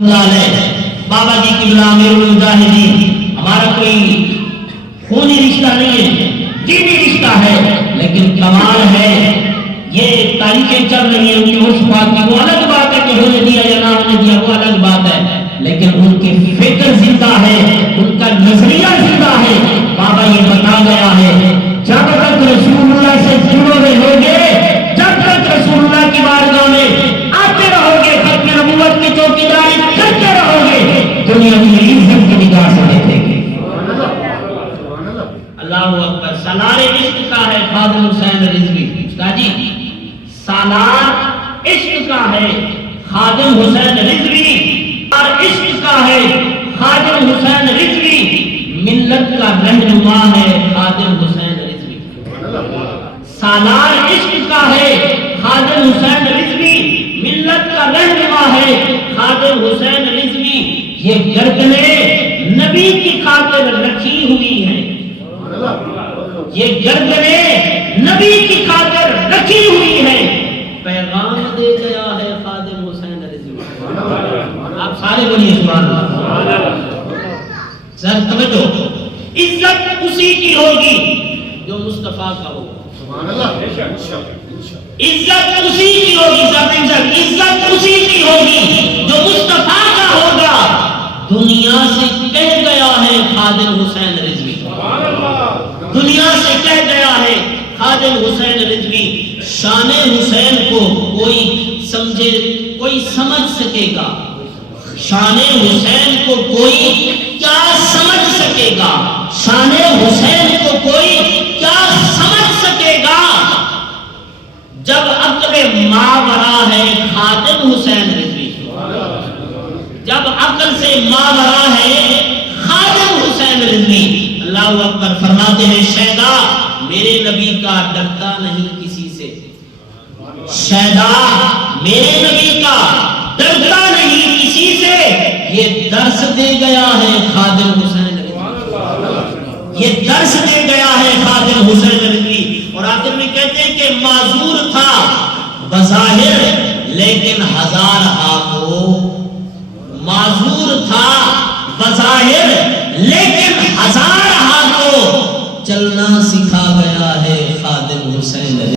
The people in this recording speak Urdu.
بابا جی قبلہ امیر المجاہدین ہمارا کوئی خونی رشتہ نہیں ہے، دینی رشتہ ہے، لیکن کمال ہے یہ تاریخیں چل رہی ہیں ان کی عرف پاک کی، وہ الگ بات ہے کہ ہونے دیا یا نہ ہونے دیا، وہ الگ بات ہے، لیکن ان کی فکر زندہ ہے، ان کا نظریہ زندہ ہے۔ بابا یہ بتا گیا ہے جب تک رسول اللہ سے جڑے رہو گے، جب تک رسول اللہ کی بارگاہ میں آتے رہو گے، ختم نبوت کی چوکیداری کرتے رہو گے، دنیا کی عزت کی نگاہ سے دیکھیں گے۔ اللہ اکبر۔ سالار عشق کا ہے خادم حسین رضوی۔ استاد جی سالار عشق کا ہے خادم حسین رضوی، اور عشق کا ہے خادم حسین رضوی، ملت کا رہنما ہے خادم حسین رضوی۔ سالار عشق کا ہے خادم حسین رضوی، ملت کا رہنما ہے خادم حسین رضوی۔ یہ گردنیں نبی کی خاطر رکھی ہوئی ہیں، یہ گردنیں نبی کی خاطر رکھی ہوئی ہیں، پیغام دے گیا ہے خادم حسین رضوی۔ آپ سارے بولیے سبحان اللہ۔ سر توجہ، عزت اسی کی ہوگی جو مصطفیٰ کا ہوگا۔ عزت اسی کی ہوگی، عزت اسی کی ہوگی جو مصطفیٰ کا ہوگا۔ دنیا سے کہہ گیا ہے خادم حسین رضوی، دنیا سے کہہ گیا ہے خادم حسین رضوی۔ شان حسین کو کوئی سمجھے، کوئی سمجھ سکے گا، شان حسین کو کوئی کیا سمجھ سکے گا، شان حسین کو کوئی کیا سمجھ سکے گا جب عقل ماورا ہے خادم حسین رضوی، جب عقل سے ماورا ہے خادم حسین رضوی۔ اللہ اکبر۔ فرماتے ہیں شیدا میرے نبی کا ڈرتا نہیں کسی سے، شیدا میرے نبی کا ڈرتا نہیں کسی سے، یہ درس دے گیا ہے خادم حسین رضوی، یہ درس دے گیا ہے خادم حسین رضوی۔ اور آخر میں کہتے ہیں کہ معذور تھا بظاہر لیکن ہزار آنکھوں، معذور تھا بظاہر لیکن ہزار ہاتھوں، چلنا سکھا گیا ہے خادم حسین